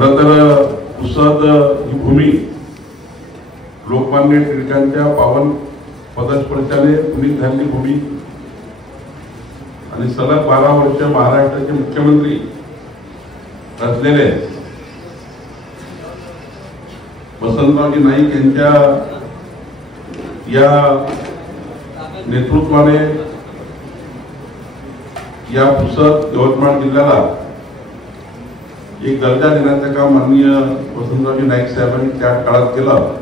खरं तर पुसद ही भूमी लोकमान्य टिळकांच्या पावन पदस्पर्शाने पुनीत झालेली भूमी आणि सलग 12 वर्ष महाराष्ट्राचे मुख्यमंत्री असलेले वसंतरावजी नाईक यांच्या या नेतृत्वाने या पुसद यवतमाळ जिल्ह्याला एक दर्जा देण्याचं काम माननीय वसंतरावजी नाईक साहेबांनी त्या काळात केलं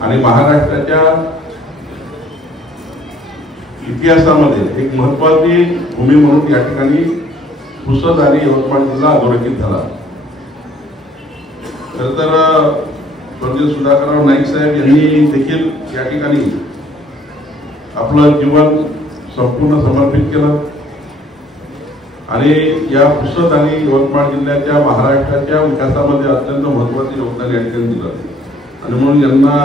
आणि महाराष्ट्राच्या इतिहासामध्ये एक महत्त्वाची भूमी म्हणून या ठिकाणी पुसद आणि यवतमाळ जिल्हा अधोरेखित झाला। खरं तर स्वर्गीय सुधाकरराव नाईक साहेब यांनी देखील या ठिकाणी आपलं जीवन संपूर्ण समर्पित केलं आणि या पुसद आणि यवतमाळ जिल्ह्याच्या महाराष्ट्राच्या विकासामध्ये अत्यंत महत्त्वाचे योगदान या ठिकाणी दिलं आणि म्हणून यांना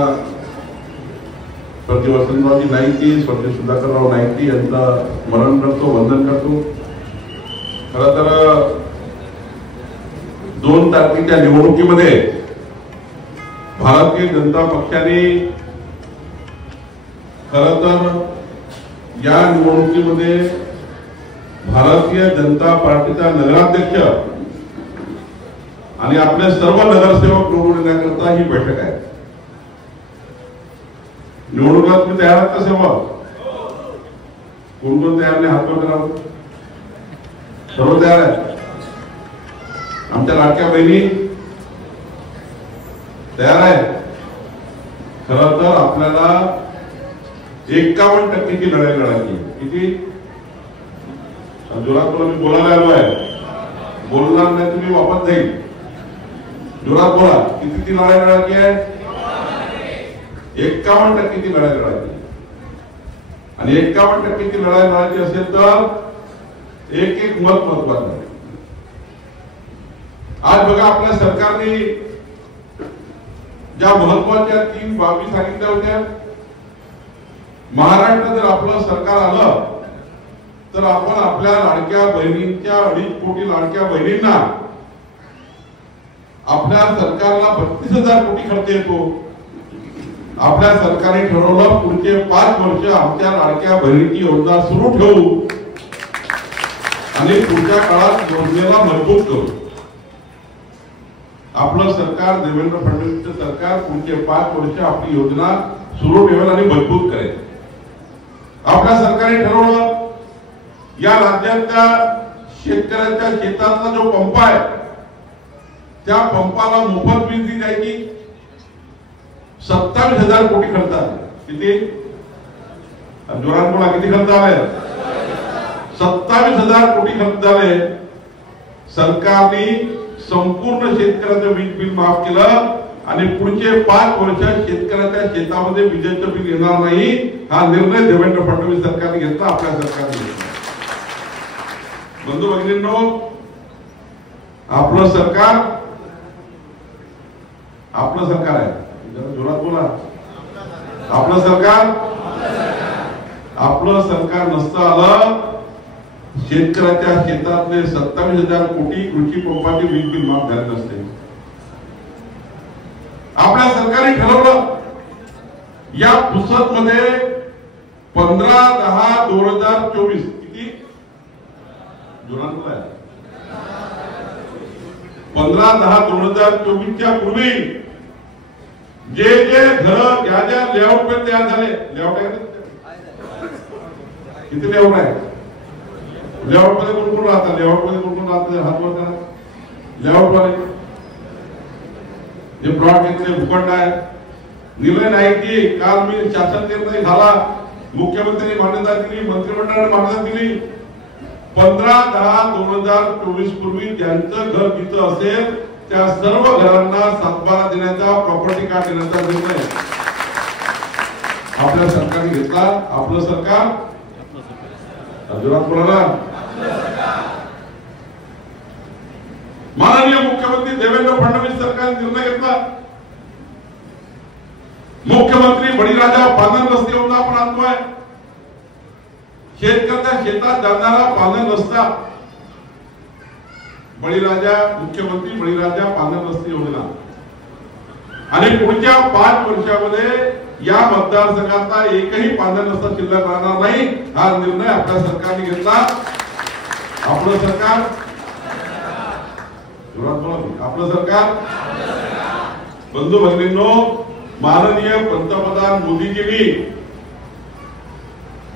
स्वर्गीय वसंतरावजी नाईकजी स्वर्गीय सुधाकरराव नाईकजी यांचं स्मरण करतो, वंदन करतो। खरं तर 2 तारखेच्या निवडणुकीमध्ये भारतीय जनता पक्षाने खरं तर या निवडणुकीमध्ये भारतीय जनता पार्टीचा नगराध्यक्ष आणि आपले सर्व नगरसेवक निवडून येण्याकरता ही बैठक आहे। निवडणुकात तुम्ही तयार आहात का सेवक? कोण कोण तयार नाही? हात वर करा। सर्व तयार आहे? आमच्या लाडक्या बहिणी तयार आहे? खरं तर आपल्याला 51% लढाई लढायची। किती जोरात बोला, मी बोलायला आलो आहे, बोलणार नाही तुम्ही वापस जाईल। जोरात बोला, किती ती लढाई लढायची आहे? 51% ती लढाई लढायची आणि 51% ती लढाई लढायची असेल तर एक मत महत्वाचं आहे। आज बघा आपल्या सरकारने ज्या महत्वाच्या 3 बाबी सांगितल्या होत्या, महाराष्ट्र जर आपलं सरकार आलं तर आपण आपल्या लाडक्या बहिणींच्या 2.5 कोटी लाडक्या बहिणींना आपल्या सरकारला 32,000 कोटी खर्च येतो। आपल्या सरकारने ठरवलं पुढचे 5 वर्ष आमच्या लाडक्या बहिणीची योजना सुरू ठेवू आणि पुढच्या काळात योजनेला मजबूत करू। आपलं सरकार देवेंद्र फडणवीसचं सरकार पुढचे 5 वर्ष आपली योजना सुरू ठेवेल आणि मजबूत करेल। आपल्या सरकारने ठरवलं या राज्याच्या शेतकऱ्यांच्या शेतातला जो पंप आहे त्या पंपाला मोफत वीज दिली जायची। 27,000 कोटी खर्च आले। किती? जोरात बोला, किती खर्च आले? 27,000 कोटी खर्च झाले। सरकारने संपूर्ण शेतकऱ्याचं वीज बिल माफ केलं आणि पुढचे 5 वर्ष शेतकऱ्याच्या शेतामध्ये विजेचं बिल येणार नाही हा निर्णय देवेंद्र फडणवीस सरकारने घेतला, आपल्या सरकारने घेतला। बंधू भगिनींनो, आपलं सरकार आहे। जोरात बोला, आपलं सरकार नसतं आलं शेतकऱ्याच्या शेतातले 27,000 कोटी कृषी पंपाचे वीज बिल माफ झाले नसते। आपल्या सरकारने ठरवलं या पुसद मध्ये 15/10/2024 किती? जोरात बोला, 15/10/2024 च्या पूर्वी जे घर ज्या लेआउट मध्ये तयार झाले, लेआउट आहे किती लेआउट आहे? लेआउट मध्ये कोण कोण राहतात? लेआउट मध्ये कोण कोण राहतात? हात वर करा। लेआउट वाले जे प्लॉट घेतले, भूखंड आहे, निर्णय नाही की काल मी शासन निर्णय झाला, मुख्यमंत्र्यांनी मान्यता दिली, मंत्रिमंडळाने मान्यता दिली। 15/10/2024 पूर्वी ज्यांचं घर जिथं असेल त्या सर्व घरांना 7/12 देण्याचा, प्रॉपर्टी कार्ड देण्याचा निर्णय आपल्या सरकारने घेतला। आपलं सरकार बोला, माननीय मुख्यमंत्री देवेंद्र फडणवीस सरकारने निर्णय घेतला। मुख्यमंत्री बळीराजा पानन रस्ते योजना आपण आणतोय। शेतकऱ्याच्या शेतात जाणारा पानन रस्ता बळीराजा मुख्यमंत्री बळीराजा पांढर रस्ते योजना आणि पुढच्या 5 वर्षामध्ये या मतदारसंघाचा एकही पांढर रस्ता शिल्लक राहणार नाही हा निर्णय आपल्या सरकारने घेतला। आपलं सरकार आपलं सरकार बंधू भगिनींनो, माननीय पंतप्रधान मोदीजींनी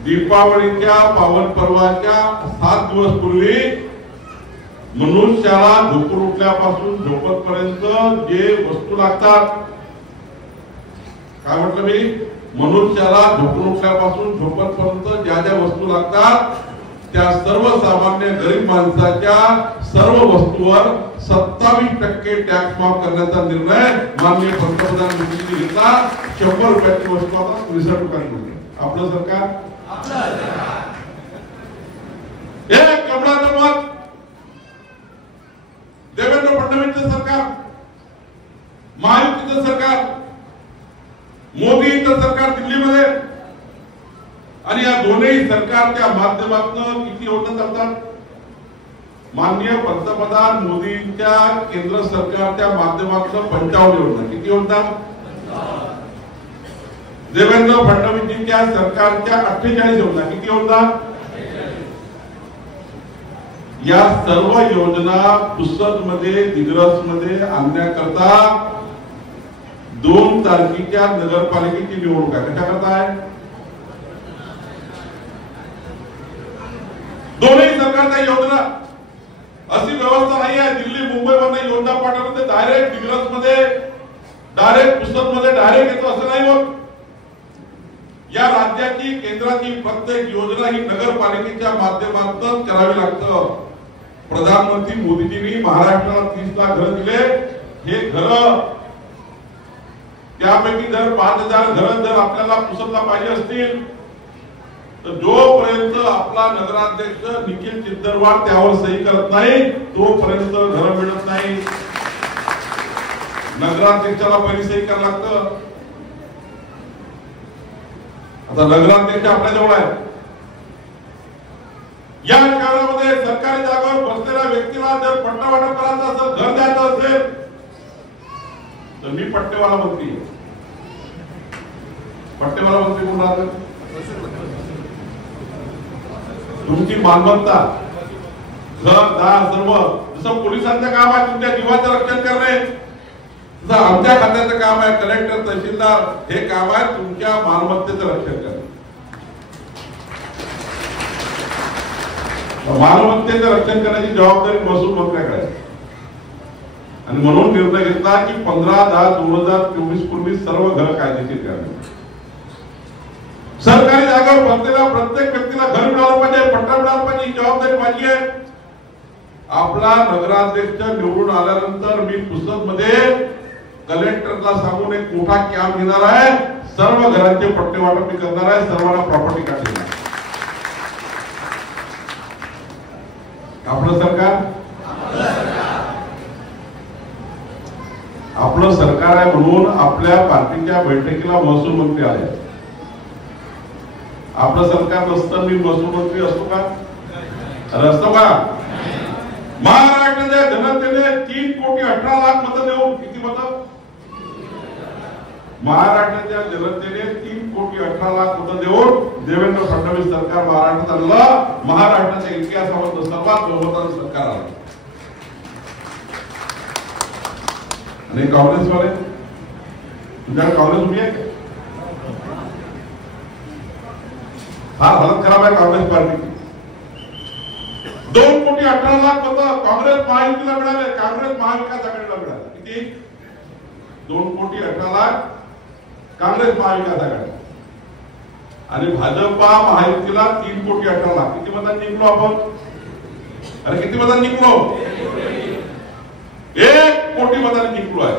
दीपावलीच्या पावन पर्वाच्या 7 दिवस पूर्वी मनुष्याला झोपून उठल्यापासून झोपतपर्यंत जे वस्तू लागतात, काय म्हटलं मी, मनुष्याला झोपून उठल्यापासून झोपतपर्यंत ज्या ज्या वस्तू लागतात त्या सर्वसामान्य गरीब माणसाच्या सर्व वस्तूवर 27% टॅक्स माफ करण्याचा निर्णय माननीय पंतप्रधान मोदींनी घेतला। 100 रुपयाची वस्तू आता 60 रुपयांमध्ये। आपलं सरकार एक कमळाचं मत देवेंद्र फडणवीसचं सरकार, महायुतीचं सरकार, मोदींचं सरकार दिल्लीमध्ये, आणि या दोन्ही सरकारच्या माध्यमातून किती योजना चालतात। माननीय पंतप्रधान मोदींच्या केंद्र सरकारच्या माध्यमातून 55 योजना, किती योजना, देवेंद्र फडणवीसच्या सरकारच्या 48 योजना, किती योजना। या सर्व योजना पुसद मध्ये दिग्रस मध्ये आणण्याकरता 2 तारखेच्या नगरपालिकेची निवडणूक आहे। कशा करता आहे, दोन्ही सरकारच्या योजना अशी व्यवस्था नाही आहे। दिल्ली मुंबईवरून योजना पाठवते डायरेक्ट दिग्रस मध्ये, डायरेक्ट पुसद मध्ये डायरेक्ट येतो असं नाही होत। या राज्याची केंद्राची प्रत्येक योजना ही नगरपालिकेच्या माध्यमातून करावी लागतं। प्रधानमंत्री मोदीजींनी महाराष्ट्राला 30 लाख घर दिले। हे घर, त्यापैकी जर 5000 घर जर आपल्याला पुसदला पाहिजे असतील तर जोपर्यंत आपला नगराध्यक्ष निखिल चित्तरवार त्यावर सही करत नाही तोपर्यंत घर मिळत नाही। नगराध्यक्षाला पहिली सही करायला लागतं। आता नगराध्यक्ष आपल्या जवळ आहे। या शहरामध्ये सरकारी जागेवर बसलेल्या व्यक्तीला जर पट्टा वाटप करायचा असेल, घर द्यायचं असेल तर मी पट्टेवाला मंत्री आहे। पट्टेवाला मंत्री कोण राहतो, तुमची मालमत्ता घर दार सर्व, जसं पोलिसांचं काम आहे तुमच्या जीवाचं रक्षण करणे, तसं आमच्या खात्याचं काम आहे, कलेक्टर तहसीलदार हे काम आहे तुमच्या मालमत्तेचं रक्षण करणे। मालमत्तेचं रक्षण करण्याची जबाबदारी महसूल मंत्र्याकडे आहे आणि म्हणून निर्णय घेतला की 15/10/2024 पूर्वी सर्व घर कायदेशीर करणे। सरकारी जागेवर बसलेल्या प्रत्येक व्यक्तीला घर मिळालं पाहिजे, पट्टा मिळाला पाहिजे, ही जबाबदारी माझी आहे। आपला नगराध्यक्ष निवडून आल्यानंतर मी पुसद मध्ये कलेक्टरला सांगून एक मोठा कॅम्प घेणार आहे, सर्व घरांचे पट्टे वाटप मी करणार आहे, सर्वांना प्रॉपर्टी कार्ड देणार। आपलं सरकार आपलं सरकार आहे म्हणून आपल्या पार्टीच्या बैठकीला महसूल मंत्री आले। आपलं सरकार नसतं मी महसूल मंत्री असतो का, असतो का। महाराष्ट्राच्या जनतेने 3,18,00,000 मतं देऊन, किती मतं, महाराष्ट्राच्या जनतेने 3,18,00,000 मतं देऊन देवेंद्र फडणवीस सरकार महाराष्ट्रात आलं। महाराष्ट्राच्या इतिहासामध्ये सर्वात बहुमताचं सरकार आलं। आणि काँग्रेसवाले, तुमच्याकडे काँग्रेस उभी आहे, फार हालत खराब आहे काँग्रेस पार्टीची। 2,18,00,000 मतं काँग्रेस महायुतीला मिळाले, काँग्रेस महाविकास आघाडीला मिळाले। किती, 2,18,00,000 काँग्रेस महाविकास आघाडी आणि भाजपा महायुतीला 3,18,00,000। किती मतांनी जिंकलो आपण, अरे किती मतांनी जिंकलो, 1 कोटी मतांनी जिंकलो आहे।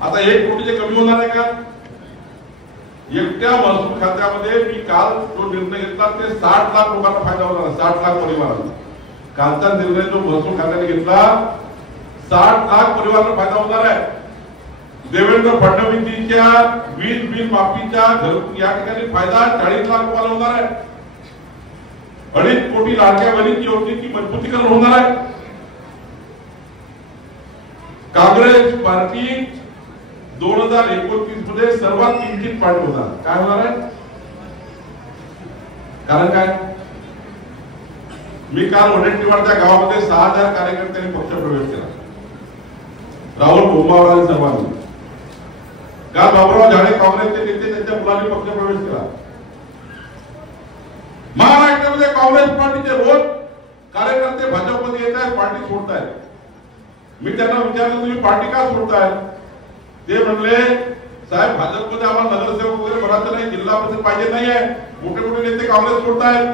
आता 1 कोटीचे कमी होणार आहे का, एकट्या महसूल खात्यामध्ये मी काल जो निर्णय घेतला ते 60 लाख लोकांना फायदा होणार, 60 लाख परिवारांना। कालचा निर्णय जो महसूल खात्याने घेतला 60 लाख परिवारांना फायदा होणार आहे। देवेंद्र फडणवीसच्या वीज बिल माफीचा या ठिकाणी फायदा 40 लाख रुपयाला होणार आहे। 2.5 कोटी लाडक्या बहिणींची योजनेची मजबूतीकरण होणार आहे. काँग्रेस पार्टी 2029 मध्ये सर्वात किंचित पार्टी होणार. काय होणार आहे? कारण काय? मी काल वडट्टीवार त्या गावामध्ये 6000 कार्यकर्त्यांनी पक्ष प्रवेश केला. राहुल बोंबावळा आणि सर्वांनी. काल बाबुराव झाडे काँग्रेसचे नेते त्यांच्या मुलांनी पक्ष प्रवेश केला. महाराष्ट्रामध्ये काँग्रेस पार्टीचे रोज कार्यकर्ते भाजपमध्ये येत आहेत, पार्टी सोडतायत. मी त्यांना विचारलं तुम्ही पार्टी का सोडताय? ते म्हणले साहेब भाजपमध्ये आम्हाला नगरसेवक वगैरे बनायचं नाही, जिल्हा परिषद पाहिजे नाहीये, मोठे मोठे नेते काँग्रेस सोडतायत.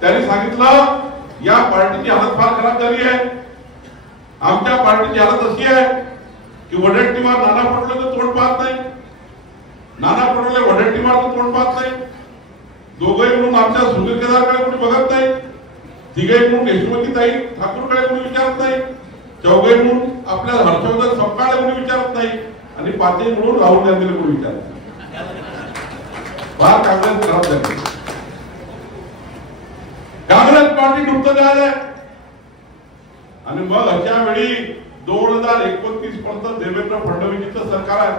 त्यांनी सांगितलं या पार्टीची हालत फार खराब झाली आहे. आमच्या पार्टीची हालत अशी आहे की वडट्टीवार नाना पटोलेचं तोंड पाहत नाही, नाना पटोले वडट्टीवारचं तोंड पाहत नाही, दोघंही म्हणून आमच्या सुनील केदारकडे कोणी बघत नाही, तिघे म्हणून यशवंतीताई ठाकूरकडे कोणी विचारत नाही, चौघे म्हणून आपल्या हर्षवर्धन सपकाळे कोणी विचारत नाही, आणि पाचही म्हणून राहुल गांधीला कोणी विचारत नाही. फार काँग्रेस खराब झाली. काँग्रेस पार्टी डुबत आहे. आणि मग अशा वेळी 2029 पर्यंत देवेंद्र फडणवीसचं सरकार आहे.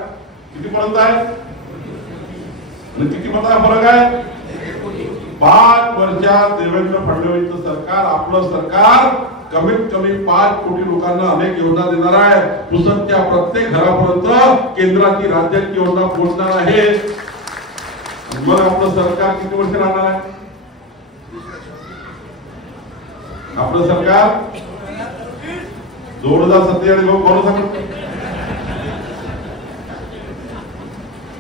किती पर्यंत आहे आणि किती मता फरक आहे? 5 वर्षात देवेंद्र फडणवीसचं सरकार, आपलं सरकार कमीत कमी 5 कोटी लोकांना अनेक योजना देणार आहे. पुसदच्या प्रत्येक घरापर्यंत केंद्राची राज्याची योजना पोहोचणार आहे. मग आपलं सरकार किती वर्ष राहणार आहे? आपलं सरकार 2047 कोण सांगत?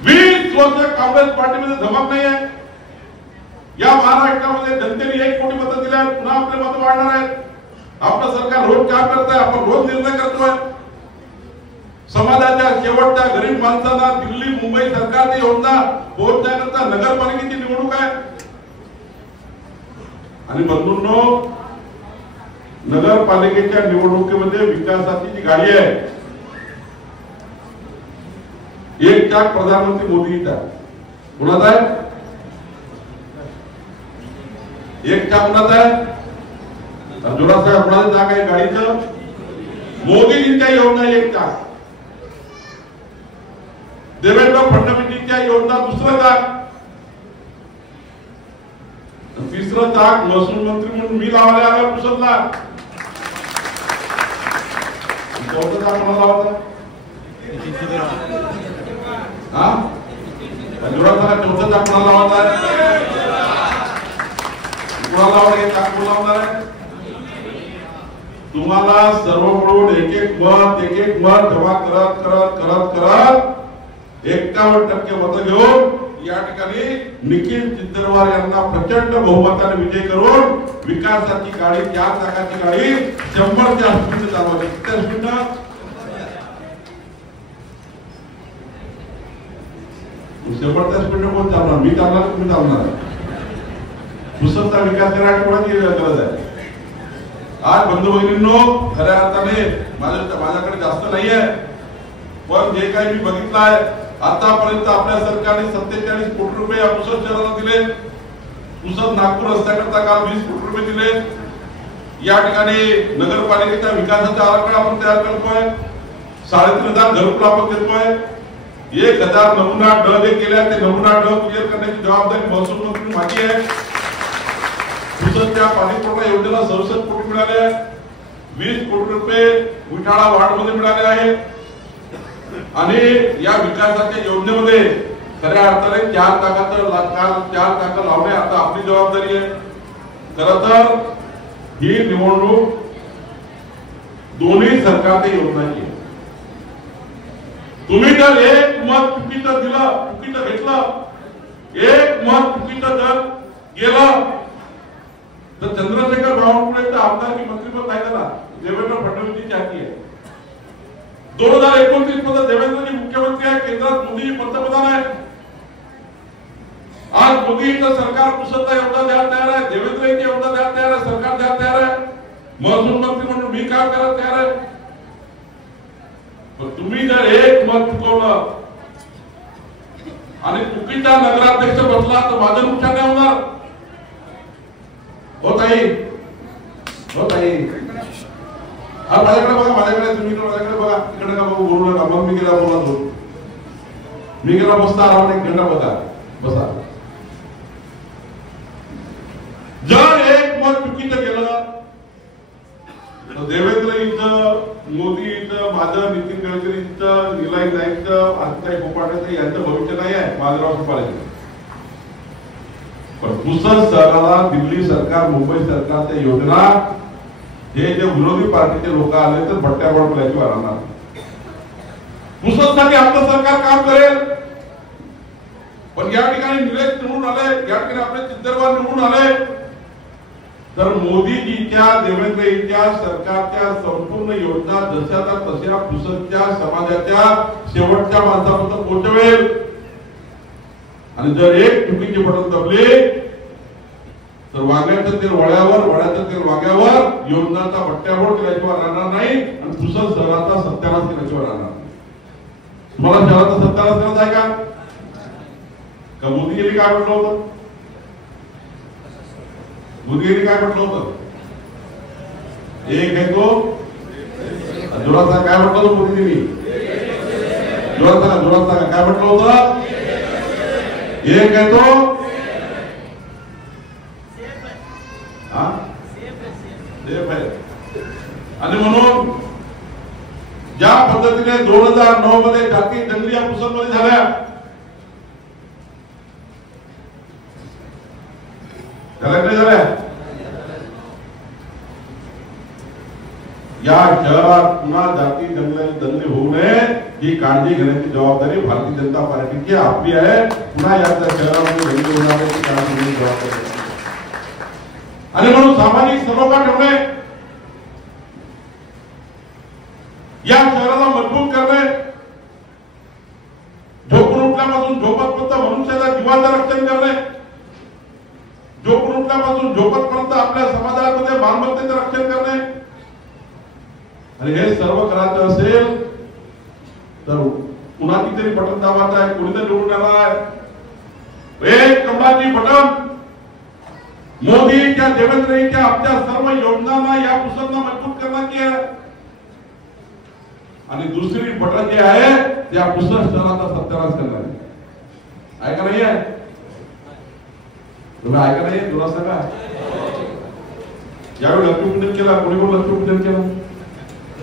20 वर्ष काँग्रेस पार्टीमध्ये धमक नाही आहे. या महाराष्ट्रामध्ये जनतेने 1 कोटी मतं दिली आहेत, पुन्हा आपले मतं वाढणार आहेत. आपलं सरकार रोज काम करत आहे, आपण रोज निर्णय करतोय. समाजाच्या शेवटच्या गरीब माणसांना दिल्ली मुंबई सरकारची योजना पोहोचण्याकरता नगरपालिकेची निवडणूक आहे. आणि बंधूंनो, नगरपालिकेच्या निवडणुकीमध्ये विकासाची जी गाडी आहे, एक चाक प्रधानमंत्री मोदींचा कुणाचा आहे? एक चाक कुणाचा आहे? अर्जुना साहेब कुणाचं चाक आहे गाडीचं? मोदीजींच्या योजना एक चाक, देवेंद्र फडणवीसजींच्या योजना दुसरं चाक, तिसरं चाक महसूल मंत्री म्हणून मी लावायला आलो पुसदला. चौथं चाक कोणाला लावायचं? हा अर्जुना साहेब चौथं चाक कोणाला लावायचं? कोणाला लावणार? चाक कोण लावणार आहे? तुम्हाला सर्व मिळून एक एक मत जमा करत करत करत करत 51% मतं घेऊन या ठिकाणी निखिल चिंदरवार यांना प्रचंड बहुमताने विजय करून विकासाची गाडी, 4 चाकाची गाडी 100च्या स्पीडने चालवायची. त्या स्पीडनं शेवटच्या स्पीडने कोण चालणार? मी चालणार, तुम्ही चालणार. पुसदचा विकास करायची कोणाची गरज आहे? आज बंधू भगिनींनो, खऱ्या अर्थाने माझ्याकडे जास्त नाहीये, पण जे काही मी बघितलं आहे आतापर्यंत आपल्या सरकारने 47 कोटी रुपये या पुसद शहराला दिले. पुसद नागपूर रस्त्याकरता काल 20 कोटी रुपये दिले. या ठिकाणी नगरपालिकेच्या विकासाचा आराखडा आपण तयार करतोय. 3,500 घरकुल आपण देतोय. 1000 नमुना ड जे केल्या ते नमुना ड क्लिअर करण्याची जबाबदारी महसूल मंत्री माझी आहे. पुसदच्या पाणी पुरवठा योजनेला 67 कोटी मिळाले. 20 कोटी रुपये विठाळा वार्ड मध्ये मिळाले आहेत. आणि या विकासाच्या योजनेमध्ये खऱ्या अर्थाने 4 चाकं लावणे आता आपली जबाबदारी आहे. खरं तर ही निवडणूक दोन्ही सरकारच्या योजनाची आहे. तुम्ही जर एक मत चुकीचं दिलं, चुकीचं घेतलं, एक मत चुकीचं जर गेलं तर चंद्रशेखर बावनकुळेचं आमदारकी मंत्रिपद नाही ना देवेंद्र फडणवीसची हाती आहे. 2029 मध्ये देवेंद्रजी मुख्यमंत्री आहे, केंद्रात मोदी पंतप्रधान आहे. आज मोदीचं सरकार पुसदला योजना द्यायला तयार आहे, देवेंद्रची योजना द्यायला तयार आहे, सरकार द्यायला तयार आहे. महसूल मंत्री म्हणून मी काम करायला तयार आहे. पण तुम्ही जर एक मत चुकवलं आणि चुकीचा नगराध्यक्ष बसला तर माझं नुकसान नाही होणार. हो ताई, हो ताई, माझ्याकडे बघा, माझ्याकडे तुम्ही माझ्याकडे बघा, तिकडे का बघू, बोलू नका. मग मी गेला बोला तो, मी गेला बसता आराम एक घंटा बघा बसा. जर एक मत चुकीचं केलं तर देवेंद्रजींचं, मोदींचं, माझं, नितीन गडकरींचं, निलय नाईकचं, आजकाल कोपाट्याचं यांचं भविष्य नाही आहे बाजीराव सुपाऱ्याचं. पण पुसद शहराला दिल्ली सरकार, मुंबई सरकारच्या योजना हे जे विरोधी पार्टीचे लोक आले तर भट्ट्यावर पडल्याची वारणार. पुसदसाठी आपलं सरकार काम करेल. पण या ठिकाणी निलेश निवडून आले, या ठिकाणी आपले चित्तरवार निवडून आले तर मोदीजींच्या, देवेंद्रजींच्या सरकारच्या संपूर्ण योजना जशाच्या तशा पुसदच्या समाजाच्या शेवटच्या माणसापर्यंत पोहोचवेल. आणि जर एक चुकीचे बटन दबले तर वाघ्याचं तेल वळ्यावर, वळ्याचं तेल वाघ्यावर, योजनाचा भट्ट्यावर केल्याशिवाय राहणार नाही आणि पुसद शहराचा सत्यानाश केल्याशिवाय राहणार नाही. तुम्हाला शहराचा सत्यानाश करायचा आहे का? मोदीजींनी काय म्हटलं होतं? मोदीजींनी काय म्हटलं होतं? एक आहे तो जोरात काय म्हटलं होतं मोदीजींनी? जोरात सांगा काय म्हटलं होतं? एक आहे तो सेफ आहे. आणि म्हणून ज्या पद्धतीने 2009 मध्ये जाती दंगली या पुसदमध्ये झाल्या, झाल्या या शहरात पुन्हा जाती दंगली होऊ नये ही काळजी घेण्याची जबाबदारी भारतीय जनता पार्टीची आपली आहे. पुन्हा या शहरामध्ये दंगली होणार नाही काळजी घेण्याची जबाबदारी. आणि म्हणून सामाजिक सलोखा ठेवणे, या शहराला मजबूत करणे, झोपून उठल्यापासून झोपतपर्यंत मनुष्याच्या जीवाचं रक्षण करणे, झोपून उठल्यापासून झोपतपर्यंत आपल्या समाजामध्ये मालमत्तेचं रक्षण करणे. आणि हे सर्व करायचं असेल तर कुणाची तरी बटन दाबायचं आहे, कोणीतरी निवडून येणार आहे. एक कमळाची बटन मोदीच्या, देवेंद्रजींच्या आपल्या सर्व योजनांना या पुसदना मजबूत करण्याची आहे. आणि दुसरी बटन जे आहे ते या पुसद शहराचा सत्यानाश करणार आहे. ऐका नाही आहे? तुम्ही ऐका नाही? तुला सांगा, यावेळी लक्ष्मीपूजन केला, कोणी कोण लक्ष्मीपूजन केलं?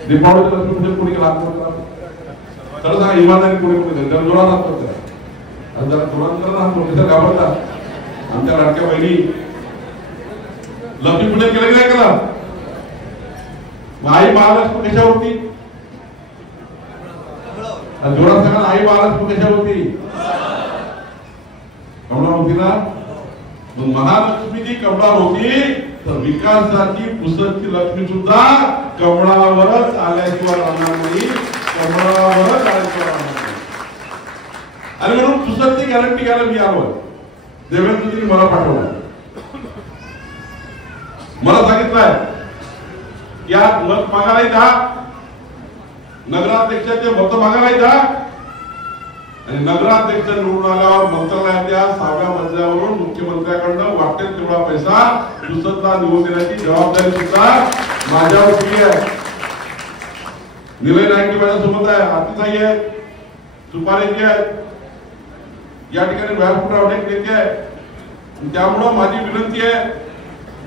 दीपावलीचं लक्ष्मीपूजन कोणी केलं? खरं सांगा, इमानदारी कोणी कोणी जरा जोरात असतो आणि जरा जोरात करत असतो कसं घाबरतात. आमच्या लाडक्या बहिणी लक्ष्मीपूजन केलं की नाही केलं? आई महालक्ष्मी कशावरती? जोरात सांगा, आई महालक्ष्मी कशावरती? कमळावर होती ना? मग महालक्ष्मी जी कमळावर होती तर विकासाची पुसदची लक्ष्मी सुद्धा कमळावरच आल्याशिवाय राहणार नाही, कमळावरच आल्याशिवाय राहणार नाही. आणि म्हणून पुसदची गॅरंटी घ्यायला मी आलो. देवेंद्रजींनी मला पाठवलं, मला सांगितलंय की आज मत मागायला जा, नगराध्यक्षाचे मत मागायला जा आणि नगराध्यक्ष निवडून आल्यावर मंत्रालयाच्या 6व्या मजल्यावरून मुख्यमंत्र्याकडनं वाटेल तेवढा पैसा पुसदला निवडून देण्याची जबाबदारी सुद्धा माझ्यावरती आहे. निलय नाईक माझ्यासोबत आहे, आतिसाई आहे, सुपारीजी आहे, या ठिकाणी व्यासपीठावर अनेक नेते आहे. त्यामुळं माझी विनंती आहे,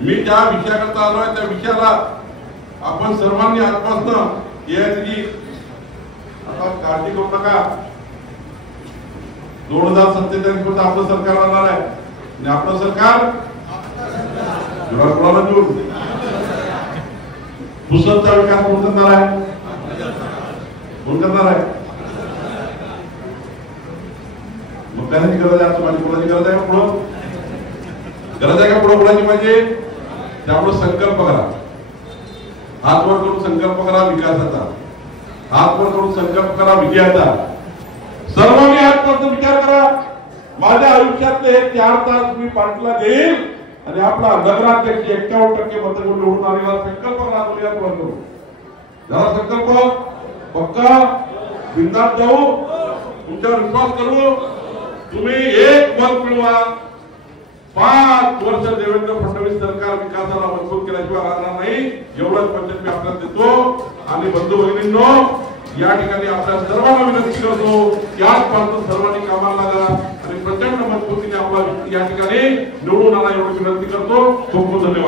मी ज्या विषयाकरता आलोय त्या विषयाला आपण सर्वांनी आजपासून याची आता काळजी करू नका. 2047 पर्यंत आपलं सरकार राहणार आहे आणि आपलं सरकार पुसदचा विकास कोण करणार आहे? कोण करणार आहे? मग त्याची गरज आहे, माझी कोणाची गरज आहे का पुढं? गरज आहे का पुढं बोलायची पाहिजे? त्यामुळे संकल्प करा, हात वर करून संकल्प करा विकासाचा, हात वर करून संकल्प करा विजयाचा. सर्वांनी आजपासून विचार करा, माझ्या आयुष्यातले हे 4 तास मी पार्टीला देईल आणि आपला नगराध्यक्ष 51% मत निवडून आलेला संकल्प करा. तुम्ही हात वर करू, जरा संकल्प पक्का बिंदास जाऊ, तुमच्यावर विश्वास करू. तुम्ही एक मत मिळवा, 5 वर्ष देवेंद्र फडणवीस सरकार विकासाला मजबूत केल्याशिवाय राहणार नाही, एवढंच वचन मी आपल्याला देतो. आणि बंधू भगिनींनो, या ठिकाणी आपल्या सर्वांना विनंती करतो की आजपासून सर्वांनी